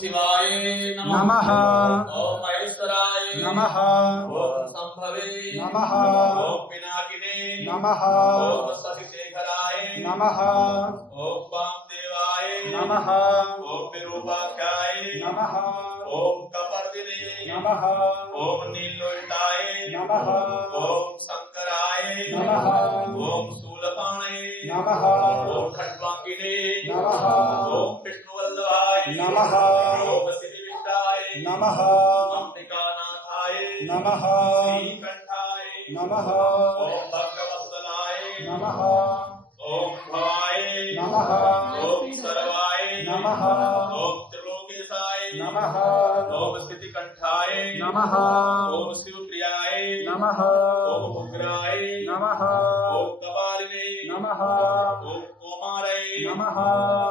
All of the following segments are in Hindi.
शिवाय नमः ओम महेश्वराय नमः ओम संभवे नमः ओम पिनाकिने नमः ओम शशिशेखराय नमः ओम वामदेवाय नमः ओम विरूपाख्याय नमः ओम कपर्दिने नमः ओम नीलोहिताय नमः ओम शंकराय नमः ओम शूलपाणये नमः ओम खड्वांगिने नमः ओम विष्णुवल्लभाय नमः ओम सिद्धिविष्टाय नमः अंबिकानाथाय नमः श्रीकंठाय नमः ओम भक्तवत्सलाय नमः ओम भवाय नमः ओम सर्वाय नमः ओम त्रिलोकेशाय नमः ओम स्थितिकंठाय नमः ओम शिवप्रियाय नमः ओम उग्राय नमः ओम कपालिने नमः ओम कोमारय नमः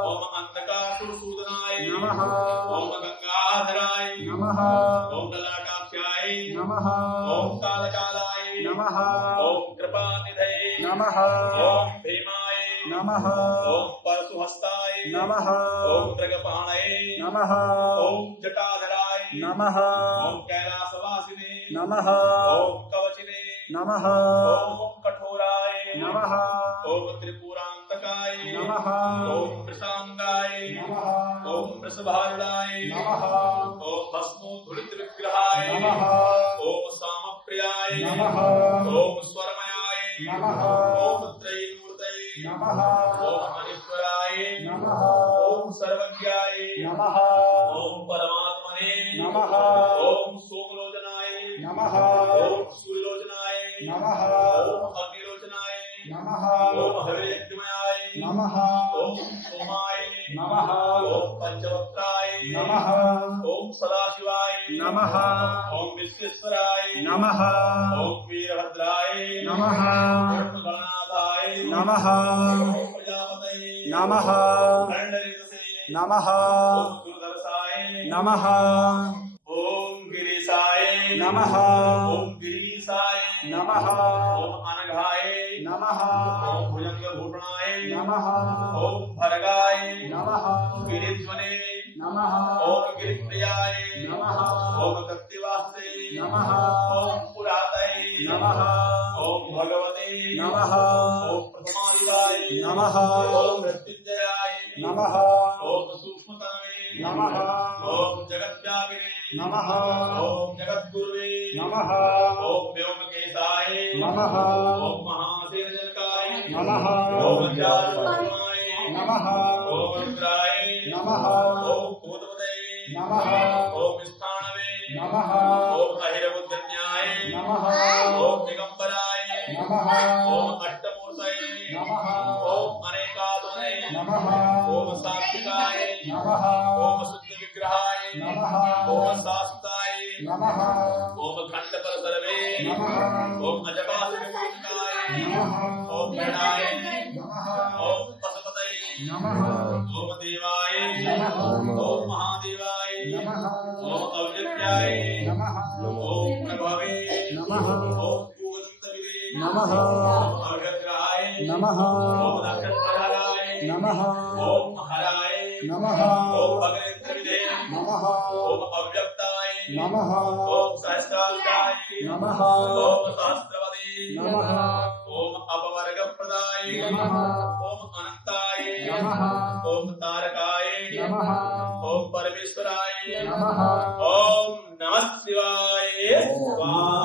ओम अंधकासुरसूदनाय नमः ओम गंगाधराय नमः ओम ललाटाक्षाय नमः ओम कालकालाय नमः ओम कृपानिधये नमः ओम भीमाय नमः ओम परशुहस्ताय नमः ओम मृगपाणये नमः ओम जटाधराय नमः ओम कैलासवासिने नमः ओम कवचिने नमः ओम कठोराय नमः ओम त्रिपुरांतकाय नमः ओम वृषांगाय नमः ओम वृषभारुणाय नमः ओम भस्मोद्धुलित विग्रहाय नमः ओम सामप्रियाय नमः ओम स्वरमयाय नमः ओम त्रयीमूर्तये नमः ओम महेश्वराय नमः ओम सर्वज्ञाय नमः ओम परमात्मने नमः ओम सोमलोचनाय नमः ओम सूर्यलोचनाय नमः ओम अग्निलोचनाय नमः ओम हविर्यज्ञमयाय नमः ओम सोमाय नमः ओम पंचवक्त्राय नमः ओम सदाशिवाय नमः ओम विश्वेश्वराय नमः ओम वीरभद्राय नमः ओम गणनाथाय नमः ओम प्रजापतये नमः दंडरितसे नमः ओम दुर्धर्षाय नमः ओम गिरीशाय नमः ओम गिरीशाय नमः ओम अनघाय नमः ओम भुजंगभूषणाय नमः ओम भरगाय नमः गिरिध्वने नमः ओम गिरिप्रियाय नमः ओम कत्तिवासे नमः ओम पुरातये नमः ओम भगवते नमः ओम प्रथमादिवाय नमः ओम मृत्युंजयाय नमः ओम सूक्ष्मतनवे नमः ओम जगद्व्यापिने नमः ओम जगद्गुरुवे नमः ओम व्योमकेशाय नमः ओम महासेनजनकाय नमः ओम चारुवर्माय नमः ओम रुद्राय नमः ओम भूतपतये नमः ओम स्थानवे नमः ओम अहिरबुद्धन्याय नमः ओम दिगंबराय नमः ओम अष्टमूर्तये नमः ओम अनेकादुने नमः ओम सात्विकाय नमः ओम शुद्ध विग्रहाय नमः ओम शास्ताय नमः ओम खंडपर सर्वे नमः ओम अजपास विपूजिताय नमः ओम गणाय नमः ओम पशुपतये नमः ओम देवाय नमः ओम महादेवाय नमः ओम अव्यक्ताय नमः ओम प्रभवे नमः ओम पूर्णतविदे नमः ओम अव्यग्राय नमः ओम नक्षत्रहराय नमः ओम हराय नमः ओम भगनेन्द्रविदे नमः ओम अव्यक्ताय नमः ओम सहस्राक्षाय नमः ओम सहस्रवदे नमः ओम अपवर्गप्रदाय नमः ओम अनंताय नमः ओम तारकाय नमः ओम परमेश्वराय नमः ओम नमः शिवाय स्वाहा।